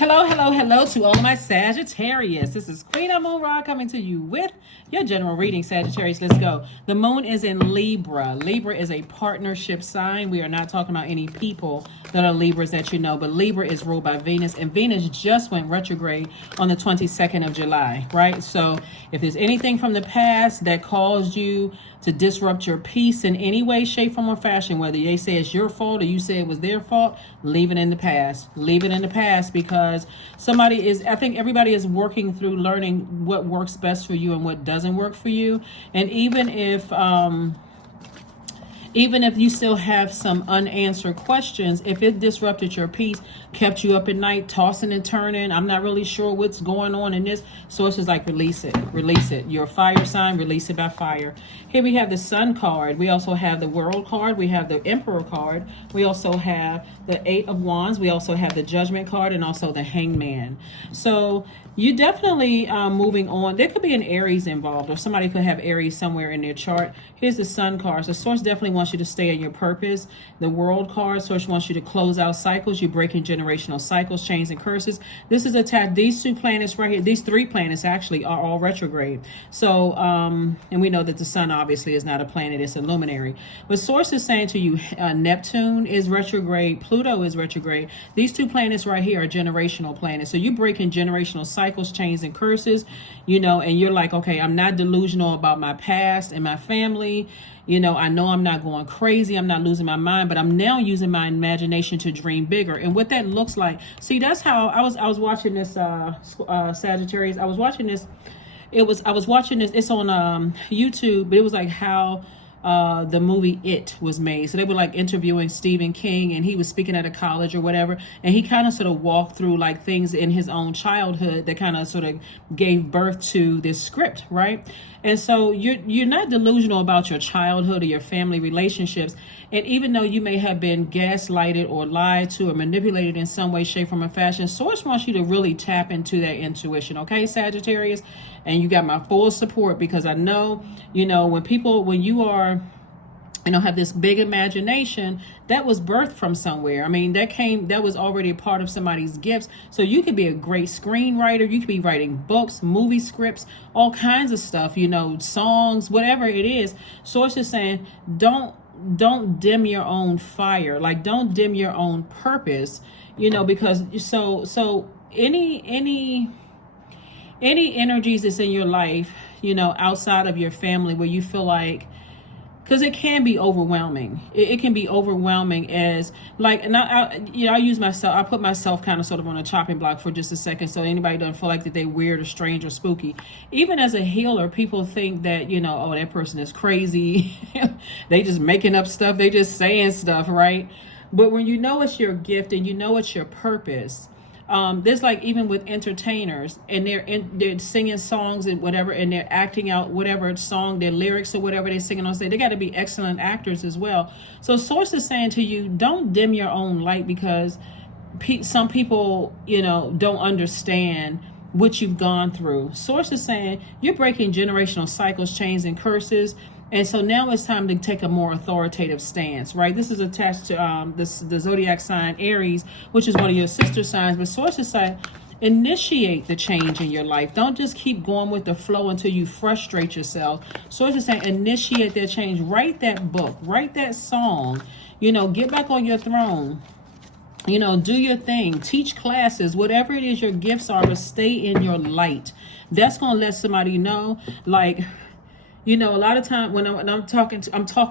Hello, hello, hello to all my Sagittarius. This is Queen Amun Ra coming to you with your general reading, Sagittarius. Let's go. The moon is in Libra. Libra is a partnership sign. We are not talking about any people that are Libras that you know, but Libra is ruled by Venus, and Venus just went retrograde on the 22nd of July, right? So if there's anything from the past that caused you to disrupt your peace in any way, shape, form, or fashion, whether they say it's your fault or you say it was their fault, leave it in the past. Leave it in the past, because I think everybody is working through learning what works best for you and what doesn't work for you. And even if you still have some unanswered questions, if it disrupted your peace, kept you up at night, tossing and turning, I'm not really sure what's going on in this, sources like release it. Release it. You're a fire sign, release it by fire. Here we have the Sun card. We also have the World card. We have the Emperor card. We also have the Eight of Wands. We also have the Judgment card and also the Hangman. So you definitely moving on. There could be an Aries involved, or somebody could have Aries somewhere in their chart. Here's the Sun card. So source definitely wants you to stay in your purpose. The World card, source wants you to close out cycles. You're breaking generational cycles, chains, and curses. This is attached. These two planets right here, these three planets actually are all retrograde. So, and we know that the Sun obviously is not a planet, it's a luminary. But source is saying to you, Neptune is retrograde, Pluto is retrograde. These two planets right here are generational planets. So you're breaking generational cycles, chains, and curses, and you're like, okay, I'm not delusional about my past and my family. I know I'm not going crazy. I'm not losing my mind, but I'm now using my imagination to dream bigger. And what that looks like, see, that's how I was watching this, Sagittarius. I was watching this. I was watching this. It's on YouTube, but it was like how the movie It was made. So they were like interviewing Stephen King, and he was speaking at a college or whatever, and he kind of sort of walked through like things in his own childhood that kind of sort of gave birth to this script, right? And so you're not delusional about your childhood or your family relationships. And even though you may have been gaslighted or lied to or manipulated in some way, shape, form, or fashion, source wants you to really tap into that intuition, okay, Sagittarius? And you got my full support, because I know, when you are, have this big imagination, that was birthed from somewhere. I mean, that was already a part of somebody's gifts. So you could be a great screenwriter. You could be writing books, movie scripts, all kinds of stuff, songs, whatever it is. Source is saying, don't dim your own fire. Like, don't dim your own purpose, because so any energies that's in your life, outside of your family, where you feel like, because it can be overwhelming. It can be overwhelming as like, and I use myself, I put myself kind of sort of on a chopping block for just a second, so anybody doesn't feel like that they weird or strange or spooky. Even as a healer, people think that, oh, that person is crazy. They just making up stuff. They just saying stuff, right? But when you know it's your gift and you know it's your purpose, there's like, even with entertainers, and they're singing songs and whatever, and they're acting out whatever song, their lyrics or whatever they're singing on stage. They got to be excellent actors as well. So source is saying to you, don't dim your own light, because some people, don't understand what you've gone through. Source is saying you're breaking generational cycles, chains, and curses. And so now it's time to take a more authoritative stance, right? This is attached to the Zodiac sign Aries, which is one of your sister signs. But sources say, initiate the change in your life. Don't just keep going with the flow until you frustrate yourself. Sources say, initiate that change. Write that book. Write that song. Get back on your throne. Do your thing. Teach classes. Whatever it is your gifts are, but stay in your light. That's going to let somebody know, like, a lot of time when I'm talking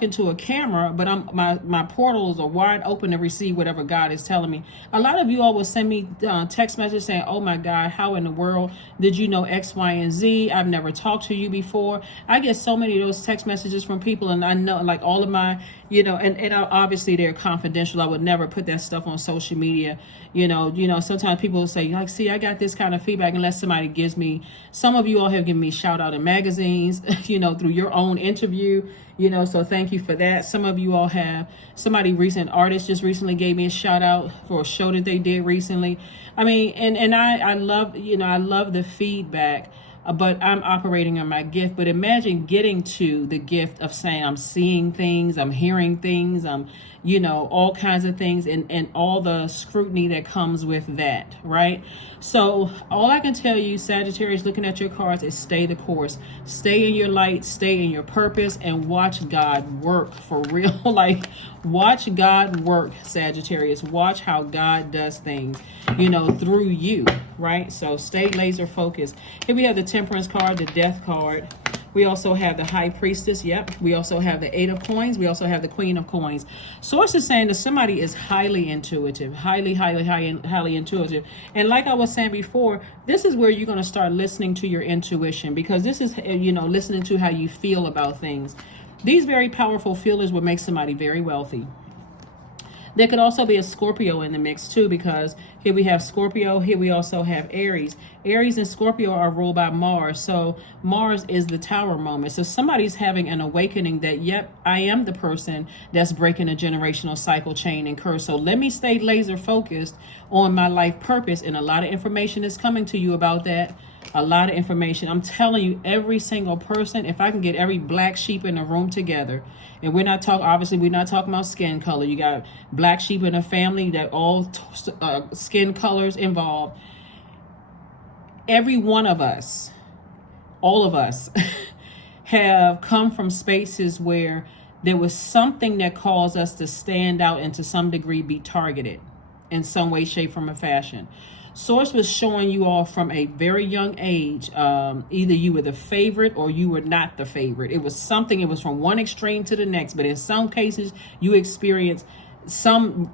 to a camera, but my portals are wide open to receive whatever God is telling me. A lot of you all will send me text messages saying, oh my God, how in the world did you know X, Y, and Z? I've never talked to you before. I get so many of those text messages from people, and I know, like, all of my, and obviously they're confidential. I would never put that stuff on social media. Sometimes people will say, like, see, I got this kind of feedback, unless somebody gives me, some of you all have given me shout out in magazines, through your own interview, so thank you for that. Some of you all have, recent artist just recently gave me a shout out for a show that they did recently. I mean, and I love, I love the feedback. But I'm operating on my gift. But imagine getting to the gift of saying, I'm seeing things, I'm hearing things, I'm, all kinds of things, and all the scrutiny that comes with that, right? So all I can tell you, Sagittarius, looking at your cards, is stay the course. Stay in your light, stay in your purpose, and watch God work for real. Like, watch God work, Sagittarius. Watch how God does things, through you, right? So stay laser focused. Here we have the Temperance card, the Death card. We also have the High Priestess. Yep. We also have the Eight of Coins. We also have the Queen of Coins. Source is saying that somebody is highly intuitive, highly intuitive. And like I was saying before, this is where you're going to start listening to your intuition, because this is, listening to how you feel about things. These very powerful feelers will make somebody very wealthy. There could also be a Scorpio in the mix too, because here we have Scorpio, here we also have Aries. Aries and Scorpio are ruled by Mars, so Mars is the tower moment. So somebody's having an awakening that, yep, I am the person that's breaking a generational cycle, chain, and curse. So let me stay laser focused on my life purpose, and a lot of information is coming to you about that. A lot of information. I'm telling you, every single person, if I can get every black sheep in the room together, and we're not talking about skin color. You got black sheep in a family that all skin colors involved. Every one of us, all of us, have come from spaces where there was something that caused us to stand out and to some degree be targeted in some way, shape, form, or fashion. Source was showing you all from a very young age, either you were the favorite or you were not the favorite. It was from one extreme to the next, but in some cases you experienced some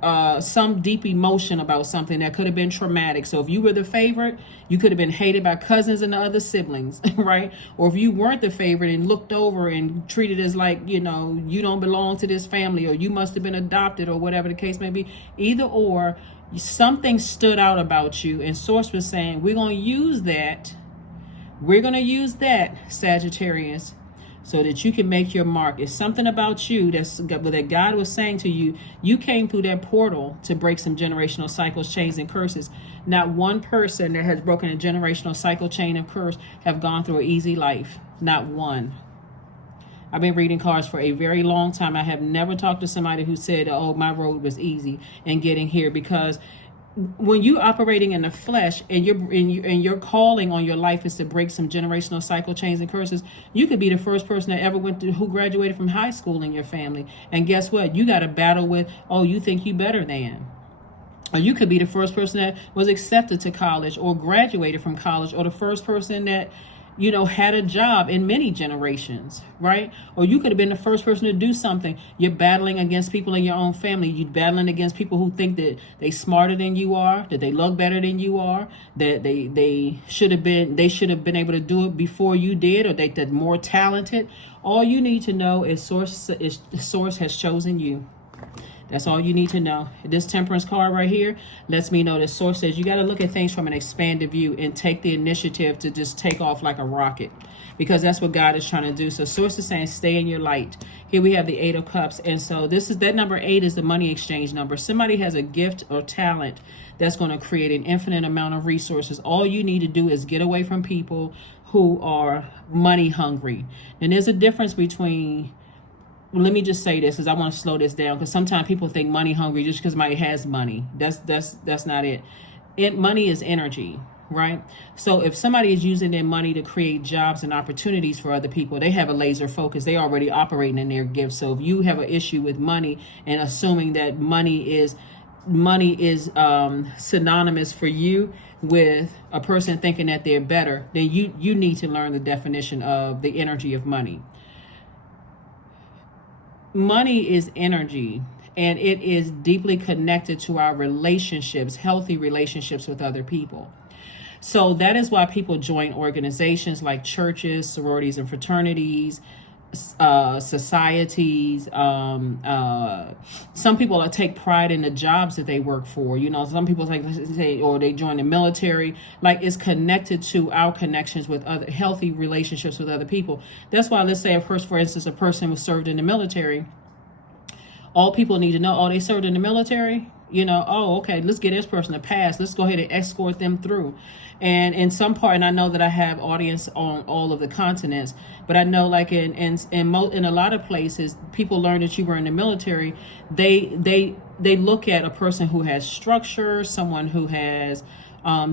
deep emotion about something that could have been traumatic. So if you were the favorite, you could have been hated by cousins and the other siblings, right? Or if you weren't the favorite and looked over and treated as like, you don't belong to this family, or you must have been adopted, or whatever the case may be. Either or, something stood out about you, and Source was saying, we're going to use that, Sagittarius, so that you can make your mark. It's something about you that God was saying to you. You came through that portal to break some generational cycles, chains, and curses. Not one person that has broken a generational cycle, chain, and curse have gone through an easy life. Not one. I've been reading cards for a very long time. I have never talked to somebody who said, oh, my road was easy in getting here, because when you operating in the flesh and your calling on your life is to break some generational cycle, chains, and curses, you could be the first person that ever who graduated from high school in your family. And guess what? You got to battle with, oh, you think you better than. Or you could be the first person that was accepted to college or graduated from college, or the first person that had a job in many generations, right? Or you could have been the first person to do something. You're battling against people in your own family. You're battling against people who think that they smarter than you are, that they look better than you are, that they should have been able to do it before you did, or they're more talented. All you need to know is Source has chosen you. That's all you need to know. This Temperance card right here lets me know that Source says you got to look at things from an expanded view and take the initiative to just take off like a rocket, because that's what God is trying to do. So Source is saying stay in your light. Here we have the Eight of Cups. And so that number 8 is the money exchange number. Somebody has a gift or talent that's going to create an infinite amount of resources. All you need to do is get away from people who are money hungry. And there's a difference between... Let me just say this, because I want to slow this down, because sometimes people think money hungry just because somebody has money. That's not it. Money is energy, right? So if somebody is using their money to create jobs and opportunities for other people, they have a laser focus. They already operating in their gifts. So if you have an issue with money and assuming that money is synonymous for you with a person thinking that they're better, then you need to learn the definition of the energy of money. Money is energy, and it is deeply connected to our relationships, healthy relationships with other people. So that is why people join organizations like churches, sororities and fraternities, societies. Some people take pride in the jobs that they work for. Some people say, or they join the military. Like, it's connected to our connections with other healthy relationships with other people. That's why, let's say, for instance, a person was served in the military. All people need to know, oh, they served in the military? Oh, okay, let's get this person a pass. Let's go ahead and escort them through. And in some part, and I know that I have audience on all of the continents, but I know like in a lot of places, people learn that you were in the military. They look at a person who has structure, someone who has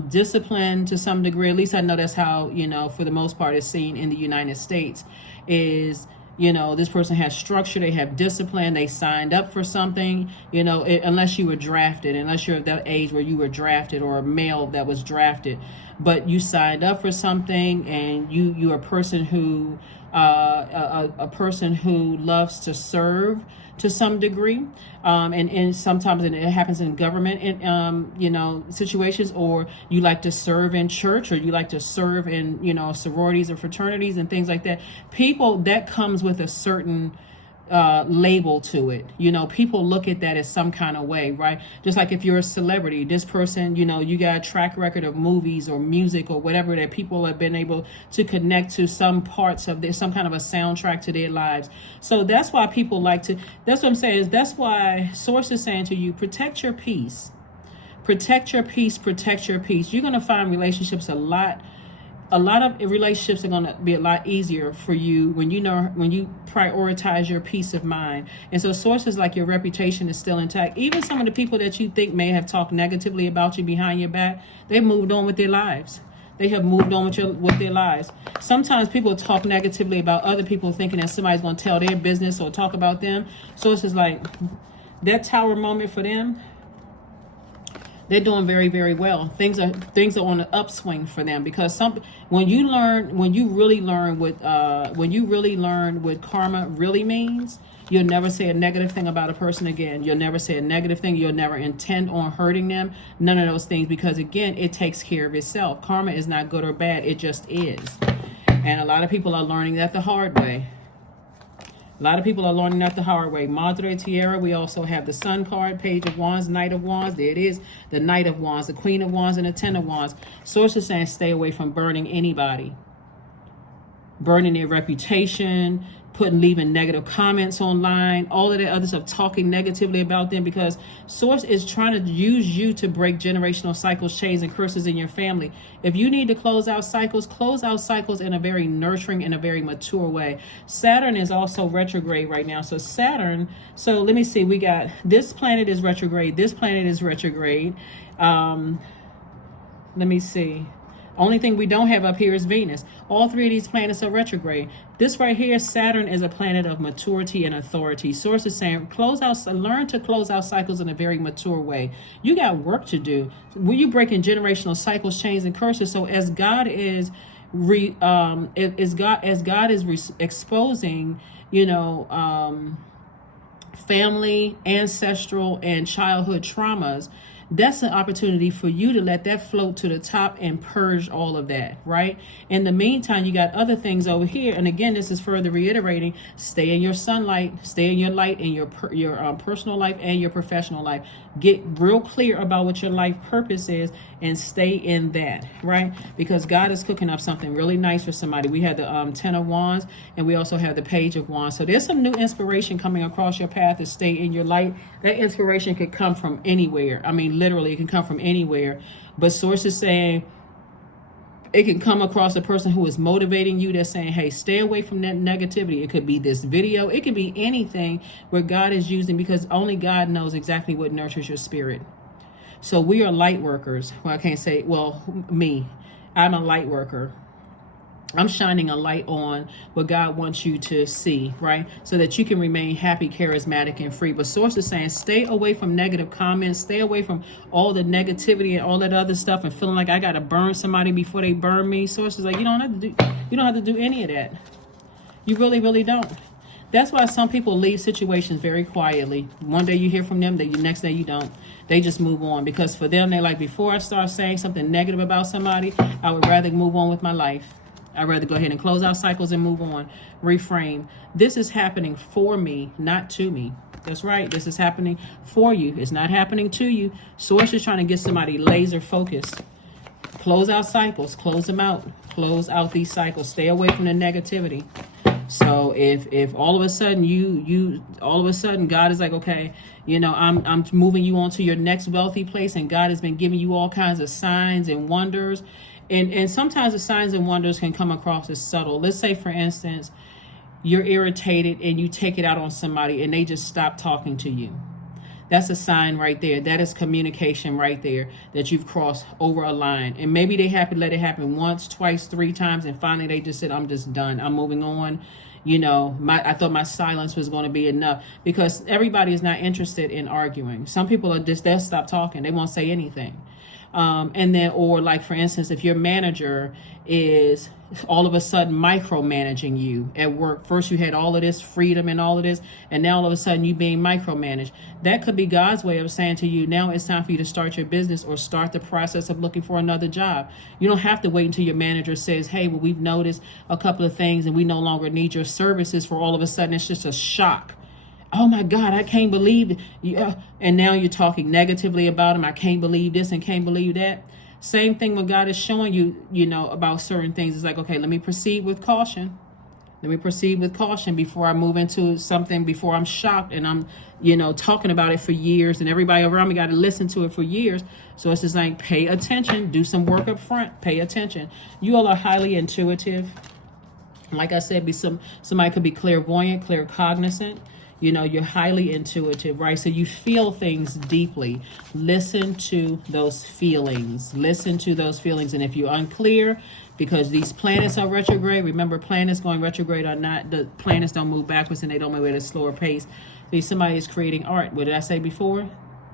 discipline to some degree. At least I know that's how, for the most part, it's seen in the United States is, this person has structure, they have discipline, they signed up for something, unless you were drafted, unless you're at that age where you were drafted or a male that was drafted, but you signed up for something, and you're a person who, a person who loves to serve to some degree, and sometimes it happens in government situations, or you like to serve in church, or you like to serve in sororities or fraternities and things like that. People, that comes with a certain label to it. People look at that as some kind of way, right? Just like if you're a celebrity, this person, you got a track record of movies or music or whatever, that people have been able to connect to some parts of this, some kind of a soundtrack to their lives. So that's why people like to, that's what I'm saying, is that's why Source is saying to you, protect your peace. Protect your peace, protect your peace. You're going to find relationships a lot of relationships are going to be a lot easier for you when you prioritize your peace of mind. And so Sources, like, your reputation is still intact. Even some of the people that you think may have talked negatively about you behind your back, they've moved on with their lives. They have moved on with their lives. Sometimes people talk negatively about other people, thinking that somebody's going to tell their business or talk about them. Sources, like, that tower moment for them, they're doing very, very well. Things are on the upswing for them, because when you really learn what karma really means, you'll never say a negative thing about a person again. You'll never say a negative thing. You'll never intend on hurting them. None of those things, because again, it takes care of itself. Karma is not good or bad. It just is. And a lot of people are learning that the hard way. A lot of people are learning that the hard way. Madre Tierra, we also have the Sun card, Page of Wands, Knight of Wands. There it is, the Knight of Wands, the Queen of Wands, and the Ten of Wands. Source is saying stay away from burning anybody. Burning their reputation, leaving negative comments online, all of that other stuff, talking negatively about them, because Source is trying to use you to break generational cycles, chains, and curses in your family. If you need to close out cycles in a very nurturing and a very mature way. Saturn is also retrograde right now. So let me see, we got this planet is retrograde, this planet is retrograde. Let me see. Only thing we don't have up here is Venus. All three of these planets are retrograde. This right here, Saturn, is a planet of maturity and authority. Source is saying learn to close out cycles in a very mature way. You got work to do. When you breaking generational cycles, chains, and curses, so as God is exposing, family, ancestral, and childhood traumas, that's an opportunity for you to let that float to the top and purge all of that, right? In the meantime, you got other things over here. And again, this is further reiterating, stay in your sunlight, stay in your light in your personal life and your professional life. Get real clear about what your life purpose is and stay in that, right? Because God is cooking up something really nice for somebody. We had the Ten of Wands, and we also have the Page of Wands. So there's some new inspiration coming across your path to stay in your light. That inspiration could come from anywhere. I mean, literally, it can come from anywhere. But Source is saying it can come across a person who is motivating you. That's saying, hey, stay away from that negativity. It could be this video. It could be anything where God is using, because only God knows exactly what nurtures your spirit. So we are light workers. Well, I can't say, me. I'm a light worker. I'm shining a light on what God wants you to see, right? So that you can remain happy, charismatic, and free. But Source is saying stay away from negative comments, stay away from all the negativity and all that other stuff, and feeling like I gotta burn somebody before they burn me. Source is like, you don't have to do any of that. You really, really don't. That's why some people leave situations very quietly. One day you hear from them, the next day you don't. They just move on, because for them, they're like, before I start saying something negative about somebody, I would rather move on with my life. I'd rather go ahead and close out cycles and move on, reframe. This is happening for me, not to me. That's right. This is happening for you. It's not happening to you. Source is trying to get somebody laser focused. Close out cycles. Close them out. Close out these cycles. Stay away from the negativity. So if all of a sudden God is like, okay, I'm moving you on to your next wealthy place, and God has been giving you all kinds of signs and wonders. And sometimes the signs and wonders can come across as subtle. Let's say, for instance, you're irritated and you take it out on somebody and they just stop talking to you. That's a sign right there. That is communication right there, that you've crossed over a line. And maybe they let it happen once, twice, 3 times, and finally they just said, I'm just done. I'm moving on. I thought my silence was going to be enough, because everybody is not interested in arguing. Some people they'll stop talking. They won't say anything. And then, or like, for instance, if your manager is all of a sudden micromanaging you at work. First you had all of this freedom and all of this, and now all of a sudden you being micromanaged. That could be God's way of saying to you, now it's time for you to start your business or start the process of looking for another job. You don't have to wait until your manager says, hey, well, we've noticed a couple of things and we no longer need your services, for all of a sudden it's just a shock. Oh my God, I can't believe it. And now you're talking negatively about him. I can't believe this and can't believe that. Same thing when God is showing you, about certain things. It's like, okay, let me proceed with caution. Let me proceed with caution before I move into something, before I'm shocked and I'm, talking about it for years, and everybody around me got to listen to it for years. So it's just like, pay attention, do some work up front, pay attention. You all are highly intuitive. Like I said, somebody could be clairvoyant, claircognizant. You're highly intuitive, right? So you feel things deeply. Listen to those feelings. Listen to those feelings. And if you're unclear, because these planets are retrograde, remember, planets going retrograde are not, the planets don't move backwards and they don't move at a slower pace. So somebody is creating art. What did I say before?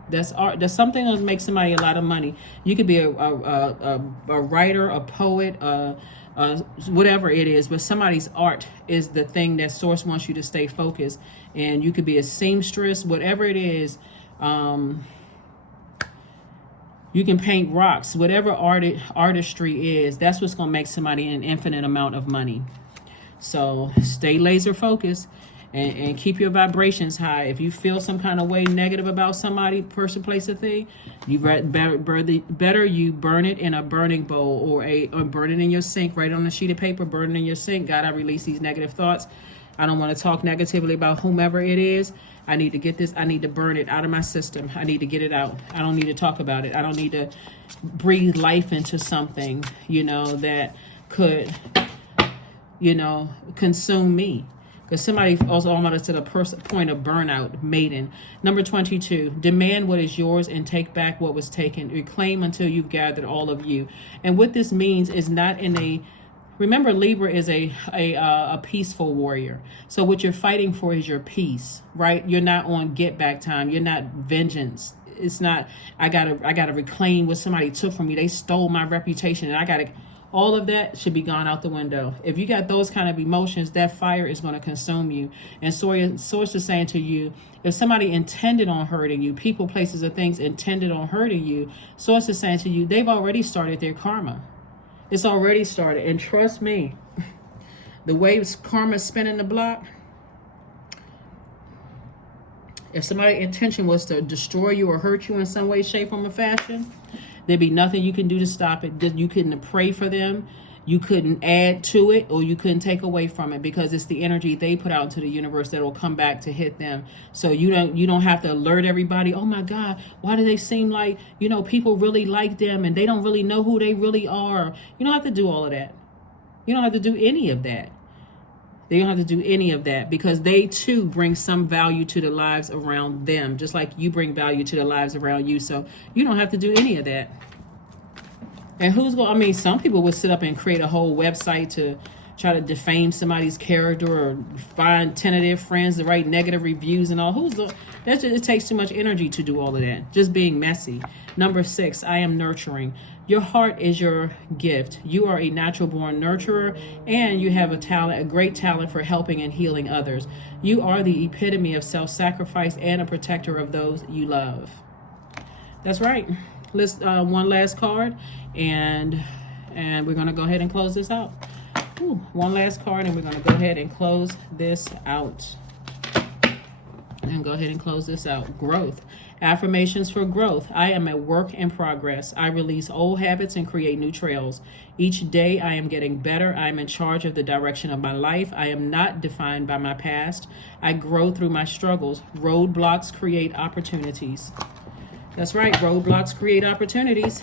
That's art. That's something that makes somebody a lot of money. You could be a writer, a poet, whatever it is, but somebody's art is the thing that source wants you to stay focused. And you could be a seamstress, whatever it is. You can paint rocks, whatever artistry is. That's what's going to make somebody an infinite amount of money. So stay laser focused and keep your vibrations high. If you feel some kind of way negative about somebody, person, place, or thing, you better you burn it in a burning bowl, or burn it in your sink, right on a sheet of paper, burn it in your sink. God, I release these negative thoughts. I don't want to talk negatively about whomever it is. I need to get this. I need to burn it out of my system. I need to get it out. I don't need to talk about it. I don't need to breathe life into something, that could, consume me. Because somebody also almost to the point of burnout, maiden. Number 22, demand what is yours and take back what was taken. Reclaim until you've gathered all of you. And what this means is not in a... Remember, Libra is a peaceful warrior. So what you're fighting for is your peace, right? You're not on get back time. You're not vengeance. It's not, I gotta reclaim what somebody took from me. They stole my reputation, and all of that should be gone out the window. If you got those kind of emotions, that fire is going to consume you. And Source is saying to you, if somebody intended on hurting you, people, places, or things intended on hurting you, Source is saying to you, they've already started their karma. It's already started. And trust me, the way karma's spinning the block, if somebody's intention was to destroy you or hurt you in some way, shape, form, or fashion, there'd be nothing you can do to stop it. You couldn't pray for them. You couldn't add to it, or you couldn't take away from it, because it's the energy they put out into the universe that will come back to hit them. So you don't have to alert everybody. Oh my God, why do they seem like, people really like them and they don't really know who they really are? You don't have to do all of that. You don't have to do any of that. They don't have to do any of that, because they too bring some value to the lives around them, just like you bring value to the lives around you. So you don't have to do any of that. And some people would sit up and create a whole website to try to defame somebody's character, or find tentative friends to write negative reviews and all. It takes too much energy to do all of that. Just being messy. Number 6, I am nurturing. Your heart is your gift. You are a natural born nurturer, and you have a great talent for helping and healing others. You are the epitome of self-sacrifice and a protector of those you love. That's right. Let's one last card, and we're going to go ahead and close this out. One last card, and we're going to go ahead and close this out. And go ahead and close this out. Growth. Affirmations for growth. I am a work in progress. I release old habits and create new trails. Each day I am getting better. I am in charge of the direction of my life. I am not defined by my past. I grow through my struggles. Roadblocks create opportunities. That's right. Roadblocks create opportunities.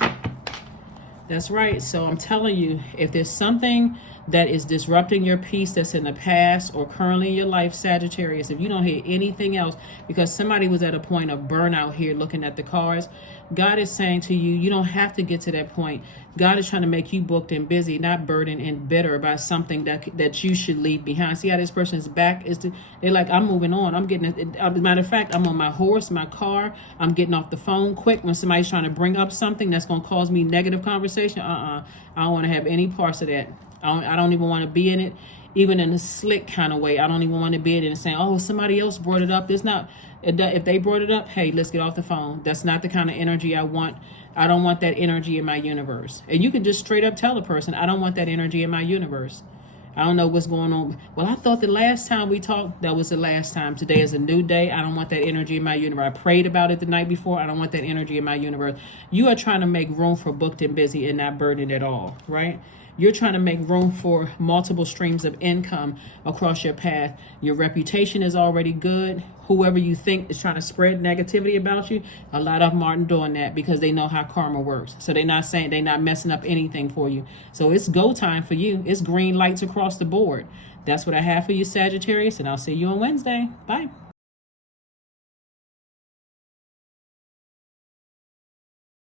That's right. So I'm telling you, if there's something that is disrupting your peace that's in the past or currently in your life, Sagittarius, if you don't hear anything else, because somebody was at a point of burnout here looking at the cards, God is saying to you, you don't have to get to that point. God is trying to make you booked and busy, not burdened and bitter by something that you should leave behind. See how this person's back is they're like, I'm moving on. I'm getting it. As a matter of fact, I'm on my horse, my car. I'm getting off the phone quick when somebody's trying to bring up something that's going to cause me negative conversation. I don't want to have any parts of that. I don't even want to be in it, even in a slick kind of way. I don't even want to be in it and saying, oh, somebody else brought it up. It's not, if they brought it up, hey, let's get off the phone. That's not the kind of energy I want. I don't want that energy in my universe. And you can just straight up tell a person, I don't want that energy in my universe. I don't know what's going on. Well, I thought the last time we talked, that was the last time. Today is a new day. I don't want that energy in my universe. I prayed about it the night before. I don't want that energy in my universe. You are trying to make room for booked and busy and not burdened at all, right? You're trying to make room for multiple streams of income across your path. Your reputation is already good. Whoever you think is trying to spread negativity about you, a lot of them aren't doing that because they know how karma works. So they're not messing up anything for you. So it's go time for you. It's green lights across the board. That's what I have for you, Sagittarius, and I'll see you on Wednesday. Bye.